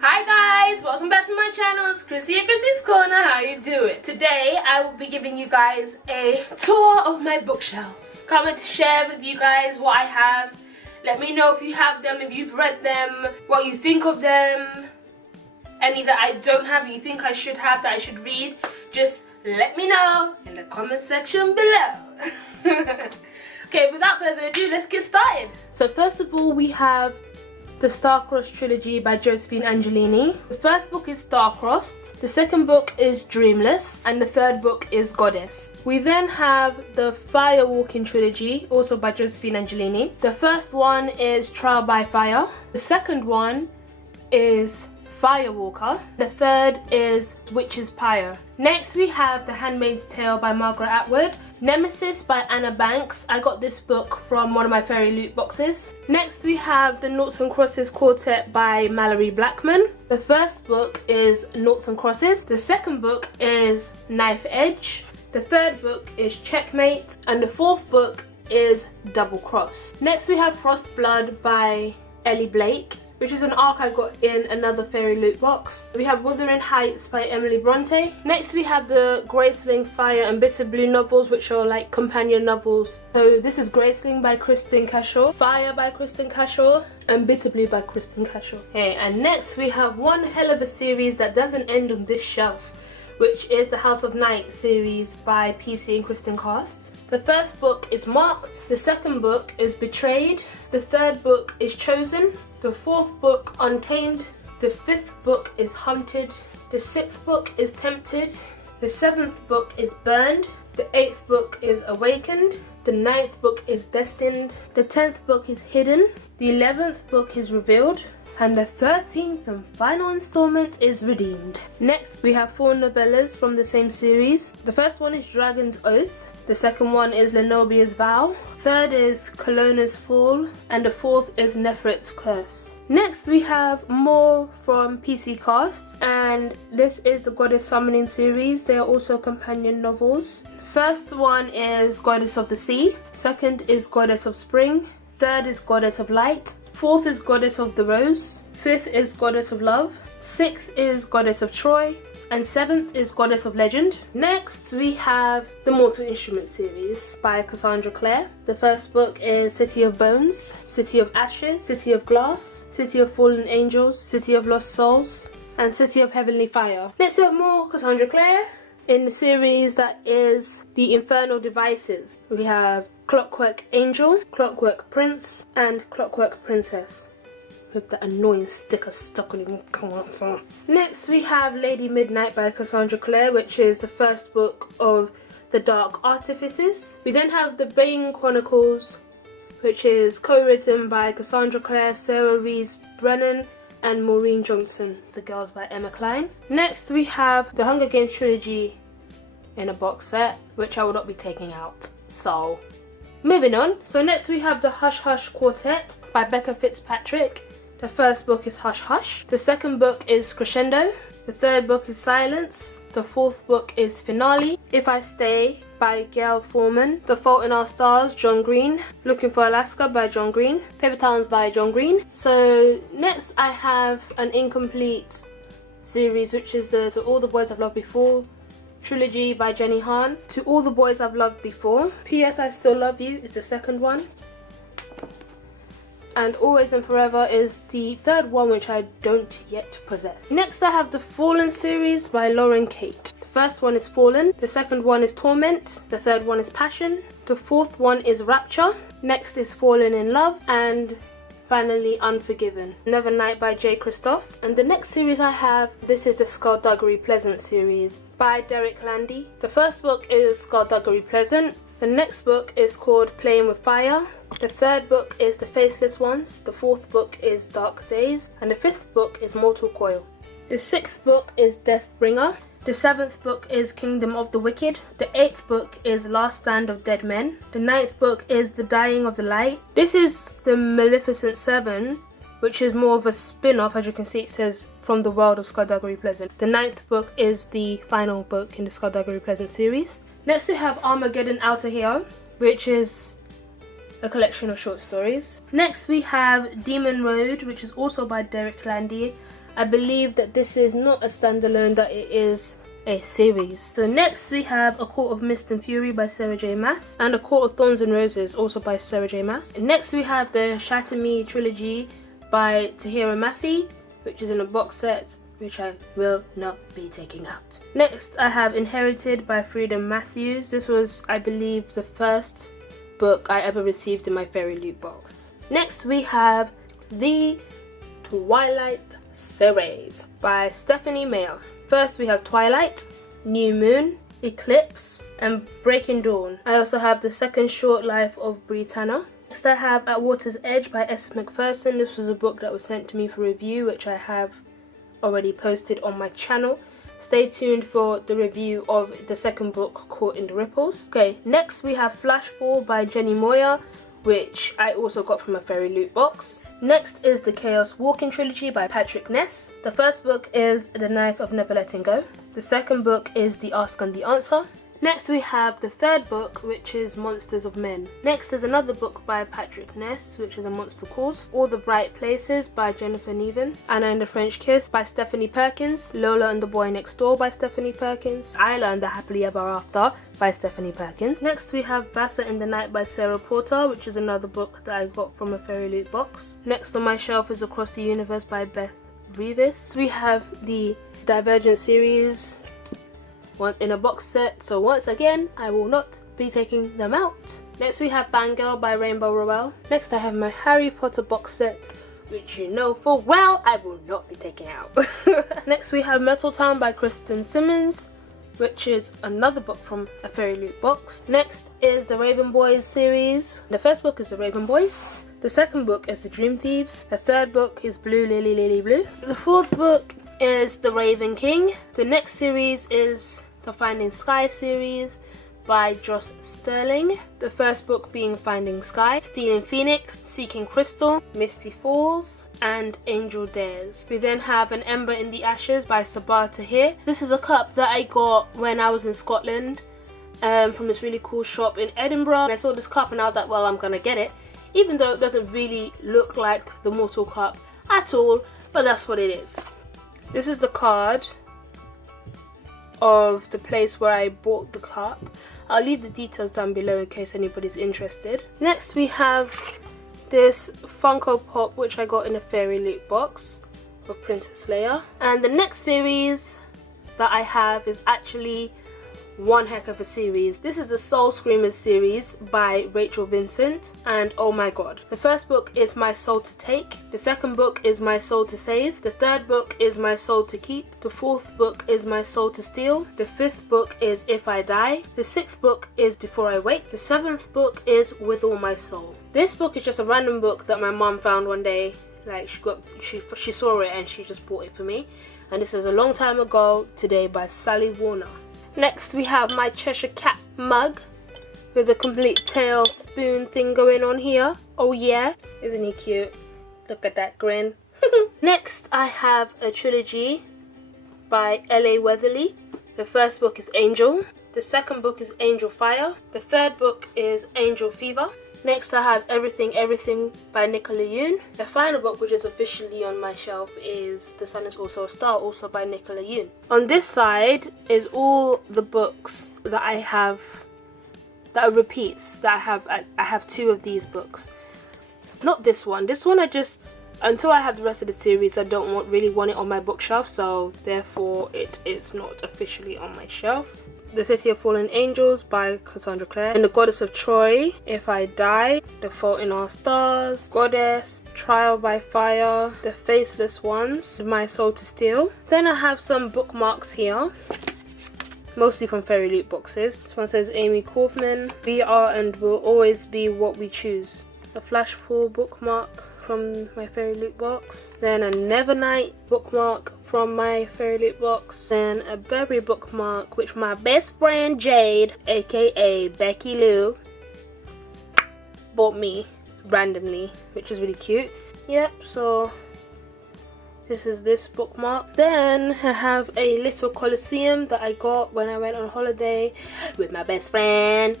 Hi guys, welcome back to my channel. It's Chrissy at Chrissy's Corner. How you doing? Today I will be giving you guys a tour of my bookshelves. Coming to share with you guys what I have. Let me know if you have them, if you've read them, what you think of them. Any that I don't have that you think I should have, that I should read, just let me know in the comment section below. Okay, without further ado, let's get started. So first of all, we have the Star-Crossed trilogy by Josephine Angelini. The first book is Star-Crossed, the second book is Dreamless, and the third book is Goddess. We then have the Firewalking trilogy, also by Josephine Angelini. The first one is Trial by Fire, the second one is Firewalker, the third is Witch's Pyre. Next we have The Handmaid's Tale by Margaret Atwood, Nemesis by Anna Banks. I got this book from one of my fairy loot boxes. Next we have The Noughts and Crosses Quartet by Mallory Blackman. The first book is Noughts and Crosses, the second book is Knife Edge, the third book is Checkmate, and the fourth book is Double Cross. Next we have Frost Blood by Ellie Blake, which is an arc I got in another fairy loot box. We have Wuthering Heights by Emily Bronte. Next we have the Graceling Fire and Bitter Blue novels, which are like companion novels. So this is Graceling by Kristen Cashaw, Fire by Kristen Cashaw, and Bitter Blue by Kristen Cashaw. Okay, and next we have one hell of a series that doesn't end on this shelf, which is the House of Night series by PC and Kristen Cast. The first book is Marked, the second book is Betrayed, the third book is Chosen, the fourth book Untamed, the fifth book is Hunted, the sixth book is Tempted, the seventh book is Burned, the eighth book is Awakened, the ninth book is Destined, the 10th book is Hidden, the 11th book is Revealed, and the 13th and final installment is Redeemed. Next we have 4 novellas from the same series. The first one is Dragon's Oath, the second one is Lenobia's Vow, third is Colonna's Fall, and the fourth is Nefret's Curse. Next we have more from PC Casts, and this is the Goddess Summoning series. They are also companion novels. First one is Goddess of the Sea, second is Goddess of Spring, third is Goddess of Light, fourth is Goddess of the Rose, fifth is Goddess of Love, sixth is Goddess of Troy, and seventh is Goddess of Legend. Next we have the Mortal Instruments series by Cassandra Clare. The first book is City of Bones, City of Ashes, City of Glass, City of Fallen Angels, City of Lost Souls, and City of Heavenly Fire. Next we have more Cassandra Clare in the series that is The Infernal Devices. We have Clockwork Angel, Clockwork Prince, and Clockwork Princess, with that annoying sticker stuck on it. Come on. Next we have Lady Midnight by Cassandra Clare, which is the first book of the Dark Artifices. We then have The Bane Chronicles, which is co-written by Cassandra Clare, Sarah Rees Brennan, and Maureen Johnson. The Girls by Emma Klein. Next we have the Hunger Games trilogy in a box set, which I will not be taking out. So moving on. So next we have the Hush Hush Quartet by Becca Fitzpatrick. The first book is Hush Hush, the second book is Crescendo, the third book is Silence, the fourth book is Finale, If I Stay by Gail Foreman, The Fault in Our Stars, John Green, Looking for Alaska by John Green, Paper Towns by John Green. So next I have an incomplete series, which is the To All the Boys I've Loved Before trilogy by Jenny Han. To All the Boys I've Loved Before, P.S. I Still Love You is the second one, and Always and Forever is the third one, which I don't yet possess. Next I have the Fallen series by Lauren Kate. The first one is Fallen, the second one is Torment, the third one is Passion, the fourth one is Rapture, next is Fallen in Love, and finally Unforgiven. Never Night by J. Christoph. And the next series I have, this is the Skullduggery Pleasant series by Derek Landy. The first book is Skullduggery Pleasant, the next book is called Playing with Fire, the third book is The Faceless Ones, the fourth book is Dark Days, and the fifth book is Mortal Coil. The sixth book is Deathbringer, the seventh book is Kingdom of the Wicked, the eighth book is Last Stand of Dead Men, the ninth book is The Dying of the Light. This is the Maleficent 7, which is more of a spin-off. As you can see, it says From the World of Skullduggery Pleasant. The ninth book is the final book in the Skullduggery Pleasant series. Next we have Armageddon Outer Hero, which is a collection of short stories. Next we have Demon Road, which is also by Derek Landy. I believe that this is not a standalone, that it is a series. So next we have A Court of Mist and Fury by Sarah J Maas, and A Court of Thorns and Roses, also by Sarah J Maas. Next we have the Shatter Me trilogy by Tahira Mafi, which is in a box set, which I will not be taking out. Next I have Inherited by Frida Matthews. This was, I believe, the first book I ever received in my Fairy Loot box. Next we have the Twilight series by Stephanie Meyer. First we have Twilight, New Moon, Eclipse, and Breaking Dawn. I also have The Second Short Life of Britannia. Next I have At Water's Edge by S. McPherson. This was a book that was sent to me for review, which I have already posted on my channel. Stay tuned for the review of the second book, Caught in the Ripples. Okay, next we have Flashfall by Jenny Moyer, which I also got from a Fairy Loot box. Next is the Chaos Walking trilogy by Patrick Ness. The first book is The Knife of Never Letting Go. The second book is The Ask and the Answer. Next we have the third book, which is Monsters of Men. Next is another book by Patrick Ness, which is A Monster Calls. All the Bright Places by Jennifer Niven. Anna and the French Kiss by Stephanie Perkins. Lola and the Boy Next Door by Stephanie Perkins. Isla and the Happily Ever After by Stephanie Perkins. Next we have Vasa in the Night by Sarah Porter, which is another book that I got from a Fairy Loot box. Next on my shelf is Across the Universe by Beth Revis. We have the Divergent series in a box set, so once again I will not be taking them out. Next we have Fangirl by Rainbow Rowell. Next I have my Harry Potter box set, which you know full well I will not be taking out. Next we have Metal Town by Kristen Simmons, which is another book from a Fairy Loot box. Next is the Raven Boys series. The first book is the Raven Boys. The second book is the Dream Thieves. The third book is Blue Lily Lily Blue. The fourth book is the Raven King. The next series is the Finding Skye series by Joss Sterling. The first book being Finding Skye, Stealing Phoenix, Seeking Crystal, Misty Falls, and Angel Dares. We then have An Ember in the Ashes by Sabah Tahir. This is a cup that I got when I was in Scotland from this really cool shop in Edinburgh. And I saw this cup and I was like, well, I'm gonna get it, even though it doesn't really look like the Mortal Cup at all, but that's what it is. This is the card of the place where I bought the cup. I'll leave the details down below in case anybody's interested. Next we have this Funko Pop, which I got in a Fairy Loot box of Princess Leia. And the next series that I have is actually one heck of a series. This is the Soul Screamers series by Rachel Vincent, and oh my god. The first book is My Soul to Take. The second book is My Soul to Save. The third book is My Soul to Keep. The fourth book is My Soul to Steal. The fifth book is If I Die. The sixth book is Before I Wake. The seventh book is With All My Soul. This book is just a random book that my mum found one day. Like she saw it and she just bought it for me. And this is A Long Time Ago Today by Sally Warner. Next we have my Cheshire Cat mug with a complete tail spoon thing going on here. Oh yeah, isn't he cute? Look at that grin. Next I have a trilogy by L.A. Weatherly. The first book is Angel. The second book is Angel Fire. The third book is Angel Fever. Next I have Everything Everything by Nicola Yoon. The final book, which is officially on my shelf, is The Sun Is Also a Star, also by Nicola Yoon. On this side is all the books that I have that are repeats. That I have two of these books. Not this one. This one I just, until I have the rest of the series, I don't really want it on my bookshelf, so therefore it is not officially on my shelf. The City of Fallen Angels by Cassandra Clare, and The Goddess of Troy, If I Die, The Fault in Our Stars, Goddess, Trial by Fire, The Faceless Ones, My Soul to Steal. Then I have some bookmarks here, mostly from Fairy Loot boxes. This one says Amy Kaufman, We Are and Will Always Be What We Choose. A Flashfall bookmark from my Fairy Loot box. Then a Nevernight bookmark from my Fairy Loot box. Then a Burberry bookmark, which my best friend Jade, aka Becky Lou, bought me randomly, which is really cute. Yep, so this is this bookmark. Then I have a little Colosseum that I got when I went on holiday with my best friend.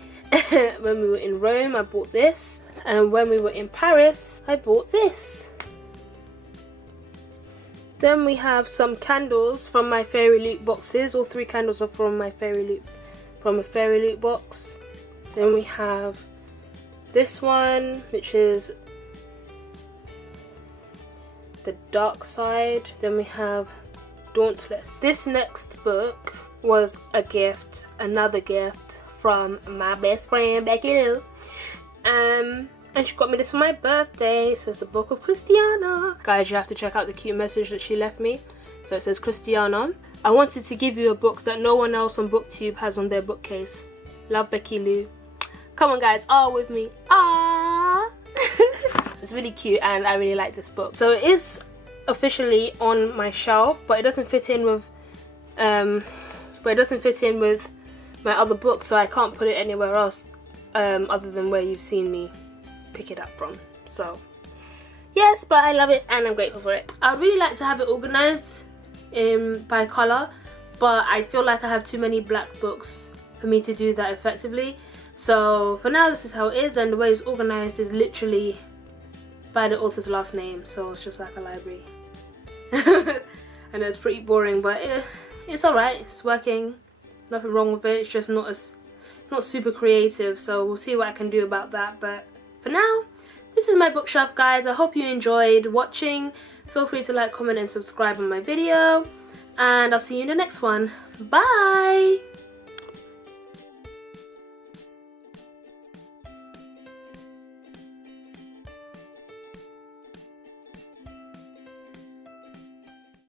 When we were in Rome, I bought this. And when we were in Paris, I bought this. Then we have some candles from my Fairy Loot boxes. All 3 candles are from my Fairy Loot box. Then we have this one, which is the Dark Side. Then we have Dauntless. This next book was a gift, another gift from my best friend Becky Lou. And she got me this for my birthday. It says the Book of Christiana. Guys, you have to check out the cute message that she left me. So it says, Christiana, I wanted to give you a book that no one else on BookTube has on their bookcase. Love, Becky Lou. Come on guys, all with me. Ah. It's really cute and I really like this book. So it is officially on my shelf, but it doesn't fit in with my other books, so I can't put it anywhere else other than where you've seen me pick it up from. So yes, but I love it and I'm grateful for it. I'd really like to have it organized by color, but I feel like I have too many black books for me to do that effectively. So for now, this is how it is, and the way it's organized is literally by the author's last name, so it's just like a library. And it's pretty boring, but it's alright, it's working, nothing wrong with it. It's just it's not super creative, so we'll see what I can do about that. But for now, this is my bookshelf, guys. I hope you enjoyed watching. Feel free to like, comment and subscribe on my video, and I'll see you in the next one. Bye.